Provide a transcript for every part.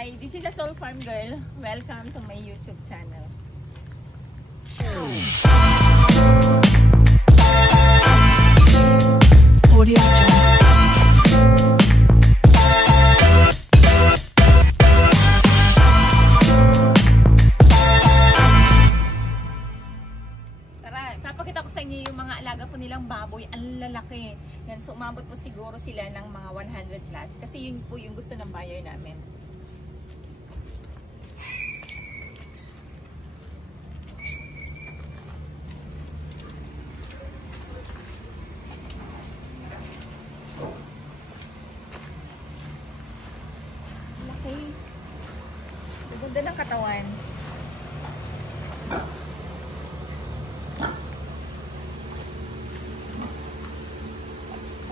Hi, this is a Soul Farm Girl. Welcome to my YouTube channel. Audio Tara, papakita ko sa inyo yung mga alaga po nilang baboy. Ang lalaki. Yan, so umabot po siguro sila ng mga 100 plus. Kasi yun po yung gusto ng buyer namin. Ganda ng katawan.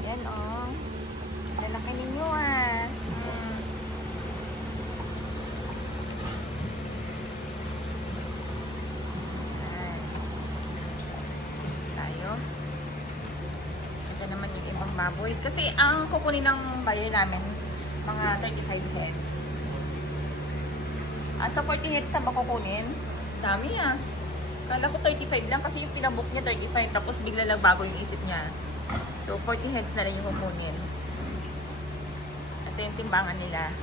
Ayan oh. Lalaki ninyo ah. Ayan. Tayo. Ito naman yung ibang baboy. Kasi ang kukunin ng buyer namin, mga 35 heads. Sa 40 heads na ba kukunin? Dami ah. Kala ko 35 lang kasi yung pinabook niya 35 tapos bigla lang bago yung isip niya. So 40 heads na lang yung kukunin. Ito yung timbangan nila.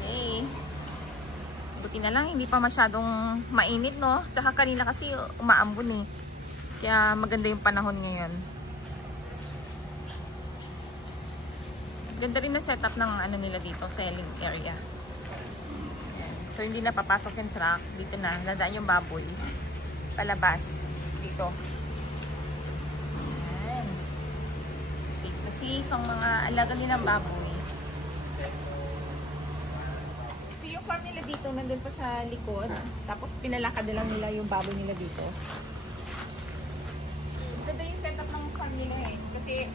Okay. Buti na lang hindi pa masyadong mainit no. Tsaka kanina kasi umaambon eh. Kaya maganda yung panahon ngayon. Ganda rin na setup ng ano nila dito, selling area. So hindi na papasok yung truck. Dito na, dadaan yung baboy. Palabas. Dito. Ayan. Safe na safe ang mga alaga nilang baboy. Ito yung farm nila dito, nandun pa sa likod. Tapos pinalakad na lang nila yung baboy nila dito. Ganda yung setup ng farm nila eh. Kasi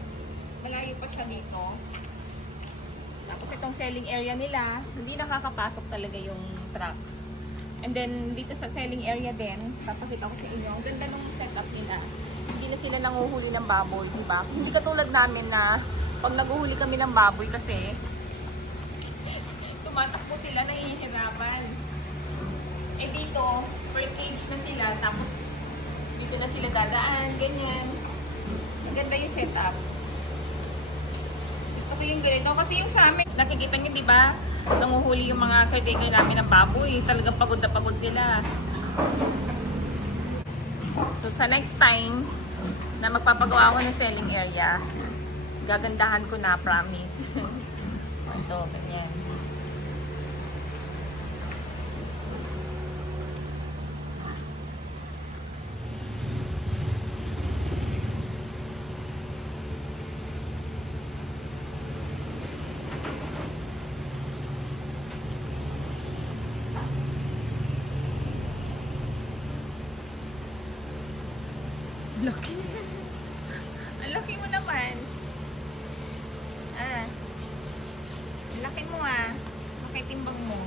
malayo pa siya dito. Tapos itong selling area nila, hindi nakakapasok talaga yung truck. And then dito sa selling area din, papakita ko sa inyo, ang ganda ng setup nila. Hindi na sila nanguhuli ng baboy, diba? Hindi katulad namin na pag naguhuli kami ng baboy kasi tumatakbo sila, nahihirapan. Eh dito, per cage na sila, tapos dito na sila dadaan, ganyan. Ang ganda yung setup. Gusto ko yung ganito. Kasi yung sa amin, nakikita nyo, di ba? Nanguhuli yung mga caretaker namin ng baboy. Talagang pagod na pagod sila. So, sa next time na magpapagawa ako ng selling area, gagandahan ko na, promise. Ito, ganyan. Laki. Ang laki mo naman. Ang laki mo ah. Makitimbang mo.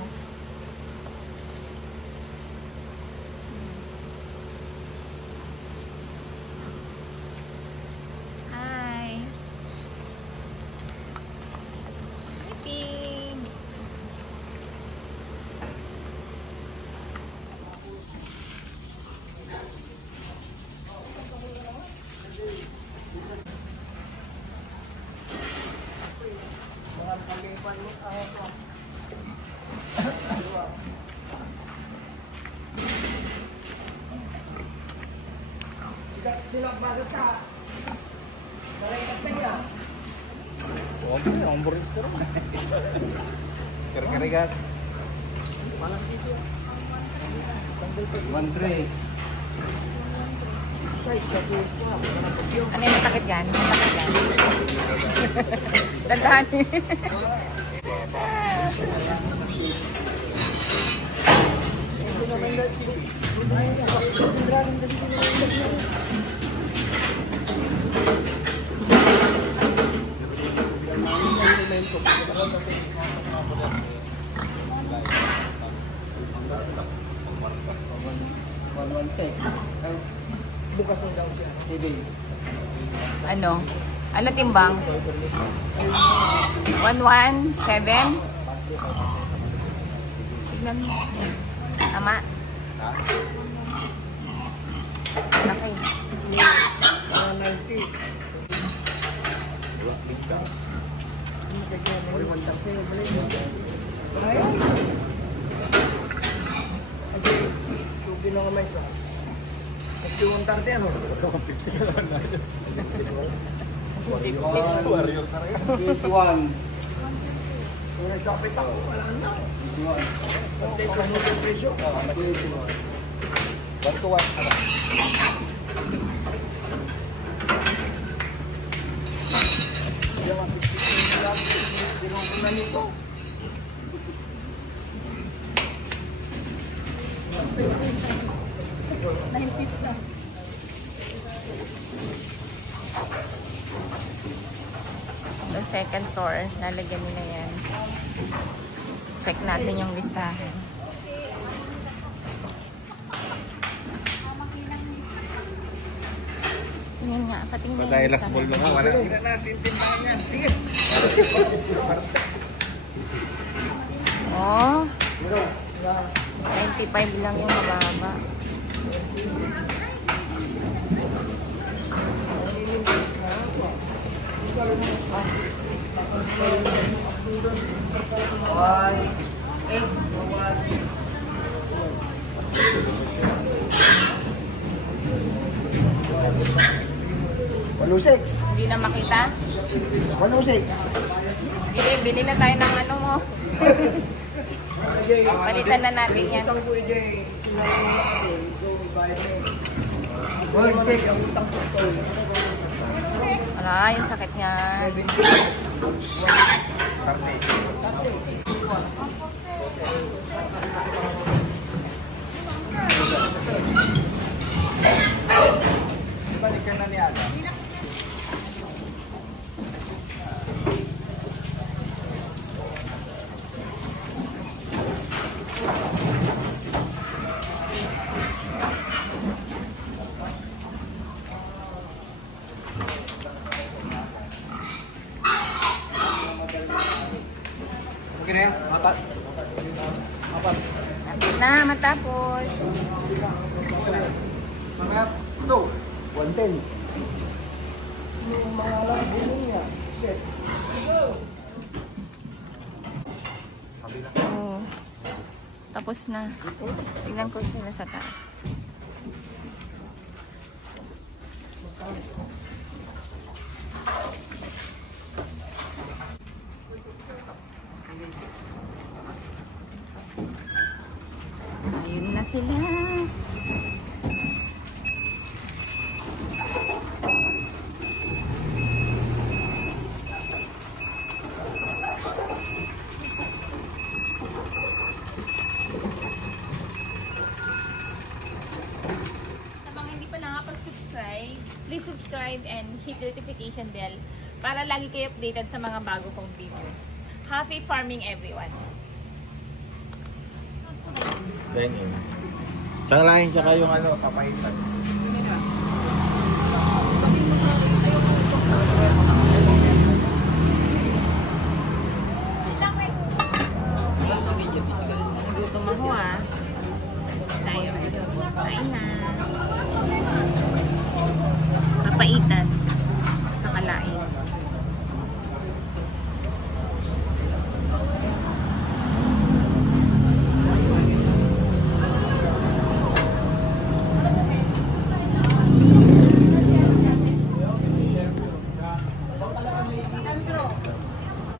Hi. Meeting. Sino masuk ka? Malaikat na niya. Hombre, hombre. Kerikat. Malang sito. Mantre. Size ka po. Ano yung masakit yan? Masakit yan. Dandahan. Bukas na daw siya. Ano? Ano timbang? 117? Tignan mo. Tama? Laki. 190. Ayun. Sugi na nga may isa. Maski 130 ano? 81. Kung naisapit ako, wala na. Pantay ko mo yung presyo. 1 to 1. Dinong na nito. The second floor, lalagyan nila yan. Check natin yung listahan. Tingnan nga, patingnan yung Dahil listahan. last ball na nga, wala. Hindi na natin tindahan yan. Sige. Oh, 95 lang yung mababa. Hindi na makita? 106. Bili na tayo ng ano mo. Palitan na natin yan. Utang ko EJ, sinarang natin. So, bayad na yun. 106 ang utang ko to. Wala, yung sakit niya. 70. Balik ka na ni Adam. Okay na yan? Apat. Lapit na, matapos. Mga ito. 110. Yung mga labo niya. Set. Oo. Tapos na. Tingnan ko sila sa taas. Ayun na sila. Please subscribe and hit the notification bell para lagi kayo updated sa mga bago kong video. Happy farming everyone! Thank you. Sa lahin tsaka yung ano, papaitan.